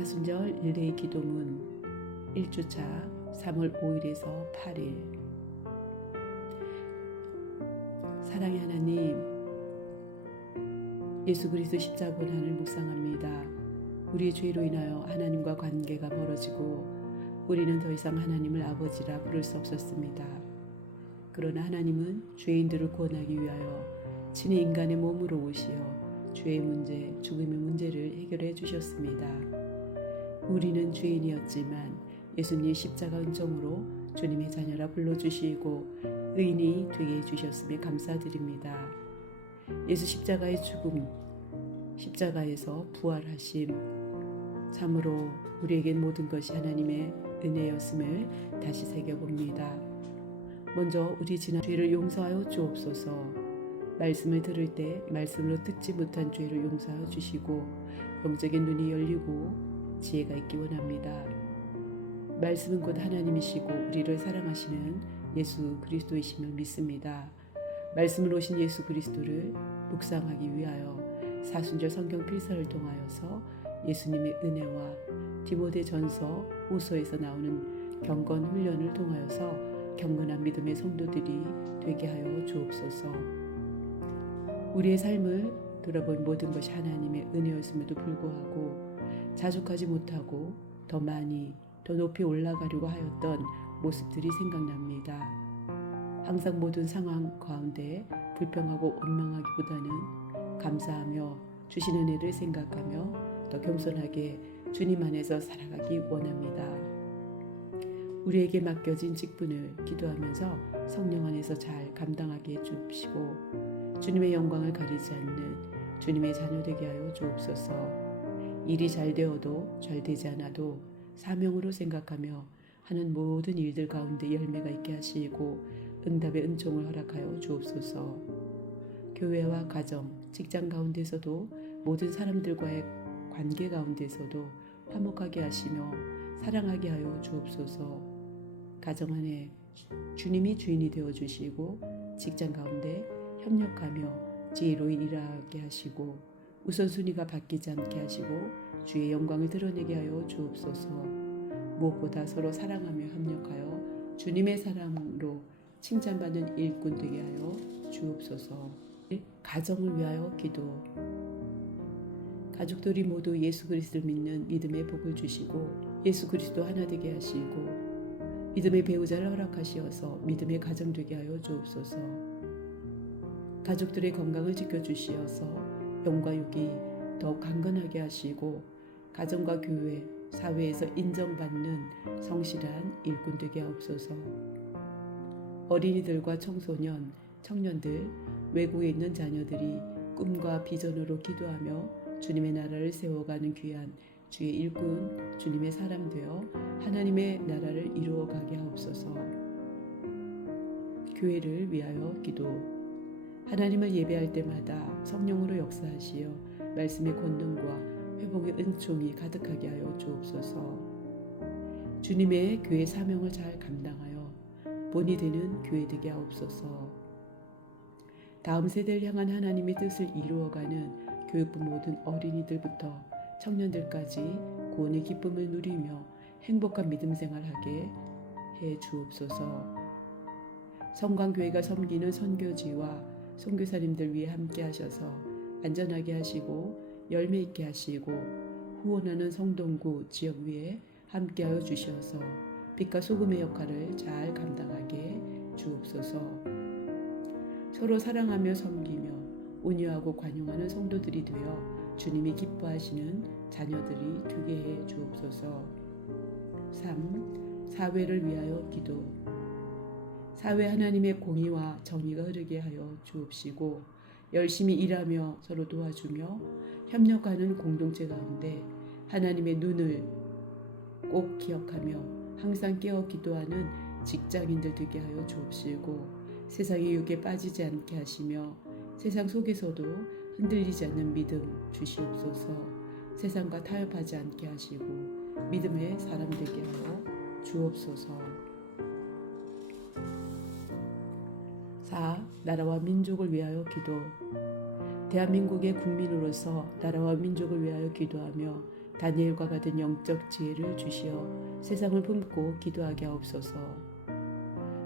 사순절 일레의 기도문 1주차 3월 5일에서 8일 사랑의 하나님 예수 그리스도 십자가 본안을 묵상합니다. 우리의 죄로 인하여 하나님과 관계가 멀어지고 우리는 더 이상 하나님을 아버지라 부를 수 없었습니다. 그러나 하나님은 죄인들을 구원하기 위하여 친히 인간의 몸으로 오시어 죄의 문제, 죽음의 문제를 해결해 주셨습니다. 우리는 죄인이었지만 예수님 십자가 은총으로 주님의 자녀라 불러주시고 의인이 되게 해주셨음에 감사드립니다. 예수 십자가의 죽음, 십자가에서 부활하심, 참으로 우리에겐 모든 것이 하나님의 은혜였음을 다시 새겨봅니다. 먼저 우리 지난 죄를 용서하여 주옵소서. 말씀을 들을 때 말씀으로 듣지 못한 죄를 용서하여 주시고 영적인 눈이 열리고 지혜가 있기 원합니다. 말씀은 곧 하나님이시고 우리를 사랑하시는 예수 그리스도이심을 믿습니다. 말씀을 오신 예수 그리스도를 묵상하기 위하여 사순절 성경 필사를 통하여서 예수님의 은혜와 디모데 전서 5서에서 나오는 경건 훈련을 통하여서 경건한 믿음의 성도들이 되게 하여 주옵소서. 우리의 삶을 돌아본 모든 것이 하나님의 은혜였음에도 불구하고 자족하지 못하고 더 많이 더 높이 올라가려고 하였던 모습들이 생각납니다. 항상 모든 상황 가운데 불평하고 원망하기보다는 감사하며 주신 은혜를 생각하며 더 겸손하게 주님 안에서 살아가기 원합니다. 우리에게 맡겨진 직분을 기도하면서 성령 안에서 잘 감당하게 해 주시고 주님의 영광을 가리지 않는 주님의 자녀 되게 하여 주옵소서. 일이 잘 되어도 잘 되지 않아도 사명으로 생각하며 하는 모든 일들 가운데 열매가 있게 하시고 응답의 은총을 허락하여 주옵소서. 교회와 가정, 직장 가운데서도 모든 사람들과의 관계 가운데서도 화목하게 하시며 사랑하게 하여 주옵소서. 가정 안에 주님이 주인이 되어 주시고 직장 가운데 협력하며 지혜로 일하게 하시고 우선순위가 바뀌지 않게 하시고 주의 영광을 드러내게 하여 주옵소서. 무엇보다 서로 사랑하며 협력하여 주님의 사랑으로 칭찬받는 일꾼 되게 하여 주옵소서. 가정을 위하여 기도. 가족들이 모두 예수 그리스도를 믿는 믿음의 복을 주시고 예수 그리스도 하나 되게 하시고 믿음의 배우자를 허락하시어서 믿음의 가정 되게 하여 주옵소서. 가족들의 건강을 지켜 주시어서 영과 육이 더 강건하게 하시고 가정과 교회, 사회에서 인정받는 성실한 일꾼 되게 하옵소서. 어린이들과 청소년, 청년들, 외국에 있는 자녀들이 꿈과 비전으로 기도하며 주님의 나라를 세워가는 귀한 주의 일꾼, 주님의 사람 되어 하나님의 나라를 이루어가게 하옵소서. 교회를 위하여 기도. 하나님을 예배할 때마다 성령으로 역사하시어 말씀의 권능과 회복의 은총이 가득하게 하여 주옵소서. 주님의 교회 사명을 잘 감당하여 본이 되는 교회 되게 하옵소서. 다음 세대를 향한 하나님의 뜻을 이루어가는 교육부 모든 어린이들부터 청년들까지 구원의 기쁨을 누리며 행복한 믿음 생활하게 해 주옵소서. 성광교회가 섬기는 선교지와 선교사님들 위해 함께 하셔서 안전하게 하시고 열매 있게 하시고 후원하는 성동구 지역 위에 함께하여 주셔서 빛과 소금의 역할을 잘 감당하게 주옵소서. 서로 사랑하며 섬기며 온유하고 관용하는 성도들이 되어 주님이 기뻐하시는 자녀들이 되게 해 주옵소서. 3. 사회를 위하여 기도. 사회 하나님의 공의와 정의가 흐르게 하여 주옵시고 열심히 일하며 서로 도와주며 협력하는 공동체 가운데 하나님의 눈을 꼭 기억하며 항상 깨어 기도하는 직장인들 되게 하여 주옵시고 세상의 유혹에 빠지지 않게 하시며 세상 속에서도 흔들리지 않는 믿음 주시옵소서. 세상과 타협하지 않게 하시고 믿음의 사람 되게 하여 주옵소서 4. 나라와 민족을 위하여 기도 대한민국의 국민으로서 나라와 민족을 위하여 기도하며 다니엘과 같은 영적 지혜를 주시어 세상을 품고 기도하게 하옵소서.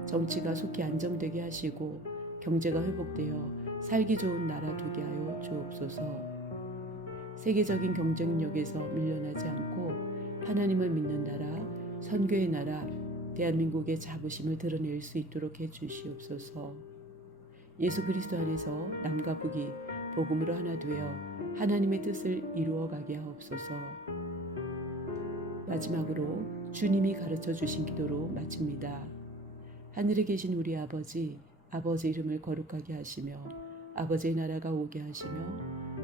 정치가 속히 안정되게 하시고 경제가 회복되어 살기 좋은 나라 되게 하여 주옵소서. 세계적인 경쟁력에서 밀려나지 않고 하나님을 믿는 나라, 선교의 나라, 대한민국의 자부심을 드러낼 수 있도록 해 주시옵소서. 예수 그리스도 안에서 남과 북이 복음으로 하나 되어 하나님의 뜻을 이루어 가게 하옵소서. 마지막으로 주님이 가르쳐 주신 기도로 마칩니다. 하늘에 계신 우리 아버지, 아버지 이름을 거룩하게 하시며 아버지의 나라가 오게 하시며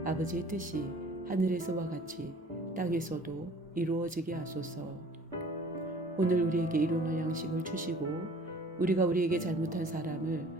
아버지의 뜻이 하늘에서와 같이 땅에서도 이루어지게 하소서. 오늘 우리에게 일용할 양식을 주시고 우리가 우리에게 잘못한 사람을